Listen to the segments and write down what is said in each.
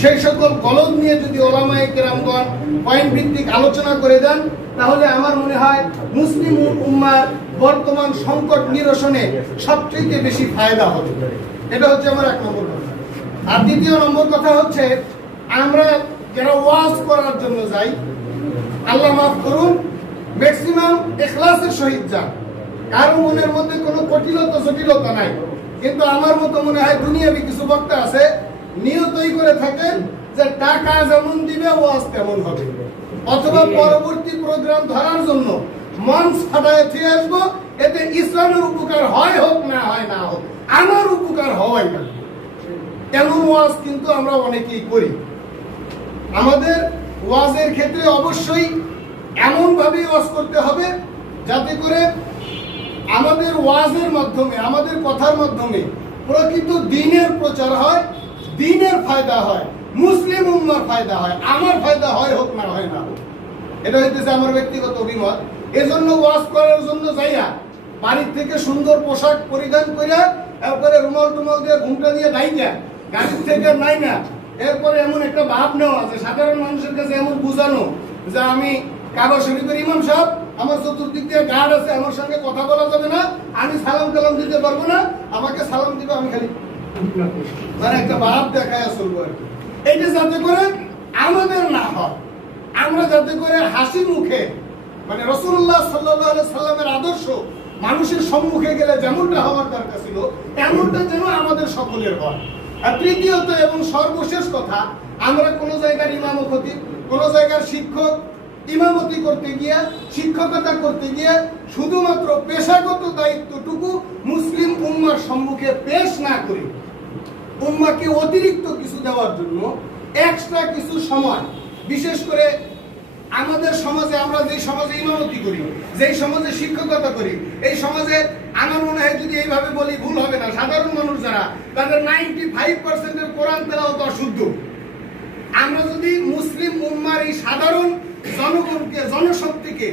সেই সকল গলদ নিয়ে যদি ওলামায়ে কেরামগণ পয়েন্ট ভিত্তিক আলোচনা করে দেন, তাহলে আমার মনে হয় মুসলিম উম্মার বর্তমান সংকট নিরসনে সবচেয়ে বেশি ফায়দা হবে। এটা হচ্ছে আমার 1 নম্বর কথা। আর 2 নম্বর কথা হচ্ছে, আমরা যারা ওয়াজ করার জন্য যাই, আল্লাহ মাফ করুন, ম্যাক্সিমাম ইখলাসের সহিত যান। কারো মনের মধ্যে কোনো কঠিনতা জটিলতা নাই, কিন্তু আমার মতো মনে হয় দুনিয়াবি কিছু বক্তা আছে নিয়তই করে থাকেন যে টাকা যেমন দিবে ওয়াজ তেমন হবে, অথবা পরবর্তী প্রোগ্রাম ধরার জন্য মঞ্চ ফাটায় ফিরে আসবো, এতে ইসলামের উপকার হয় হোক না হয় না হোক, আমার উপকার হওয়াই না। এমন ওয়াজ কিন্তু আমরা অনেকেই করি। আমাদের ওয়াজের ক্ষেত্রে অবশ্যই এমন ভাবে ওয়াজ করতে হবে যাতে করে আমাদের ওয়াজের মাধ্যমে, আমাদের কথার মাধ্যমে প্রকৃত দ্বীনের প্রচার হয়, দ্বীনের ফায়দা হয়, মুসলিম উম্মার ফায়দা হয়, আমার ফায়দা হয় হোক না হয় না হোক। এটা হইতেছে আমার ব্যক্তিগত অভিমত। এজন্য ওয়াজ করার জন্য যাইয়া বাড়ির থেকে সুন্দর পোশাক পরিধান করিয়া, এরপরে রুমাল টুমাল দিয়ে ঘুমটা দিয়ে ডাইকা গাড়ির থেকে নাই না, এরপরে এমন একটা ভাব নেওয়া আছে সাধারণ মানুষের কাছে, এমন বুঝানো যে আমি কাবা শরীফের ইমাম সাহেব, আমার চতুর্দিক দিয়ে গার্ড আছে, আমার সঙ্গে কথা বলা যাবে না, আমি সালাম কালাম দিতে পারবো না, আমাকে সালাম দিবে আমি খালি মানে একটা ভাব দেখায় চলবো আর কি। এইটা যাতে করে আমাদের না হয়, আমরা যাতে করে হাসি মুখে, মানে রাসূলুল্লাহ সাল্লাল্লাহু আলাইহি সাল্লামের আদর্শ মানুষের সম্মুখে গেলে যেমনটা হওয়ার দরকার ছিল, এমনটা যেন আমাদের সকলের হয়। আর তৃতীয়ত এবং সর্বশেষ কথা, আমরা কোন জায়গার ইমাম খতিব, কোন জায়গার শিক্ষক, ইমামতি করতে গিয়ে, শিক্ষকতা করতে গিয়ে শুধুমাত্র পেশাগত দায়িত্বটুকু মুসলিম উম্মার সম্মুখে পেশ না করি, উম্মাকে অতিরিক্ত কিছু দেওয়ার জন্য এক্সট্রা কিছু সময়, বিশেষ করে আমাদের সমাজে, আমরা যেই সমাজে ইমামতি করি, যেই সমাজে শিক্ষকতা করি, এই সমাজে আমার মনে হয় যদি এইভাবে বলি ভুল হবে না, সাধারণ মানুষ যারা, তাদের 95% কোরআন তেলাওয়াত অশুদ্ধ। আমরা যদি মুসলিম উম্মার এই সাধারণ জনগণকে, জনশক্তিকে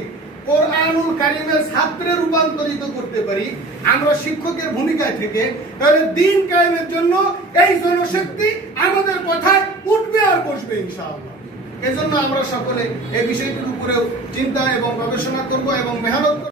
কোরআনুল কারীমের ছাত্রে রূপান্তরিত করতে পারি আমরা শিক্ষকের ভূমিকায় থেকে, তাহলে দ্বীন কায়েমের জন্য এই জনশক্তি আমাদের কথায় উঠবে আর বসবে ইনশাআল্লাহ। এজন্য আমরা সকলে এই বিষয়টির উপরেও চিন্তা এবং গবেষণা করব এবং মেহনত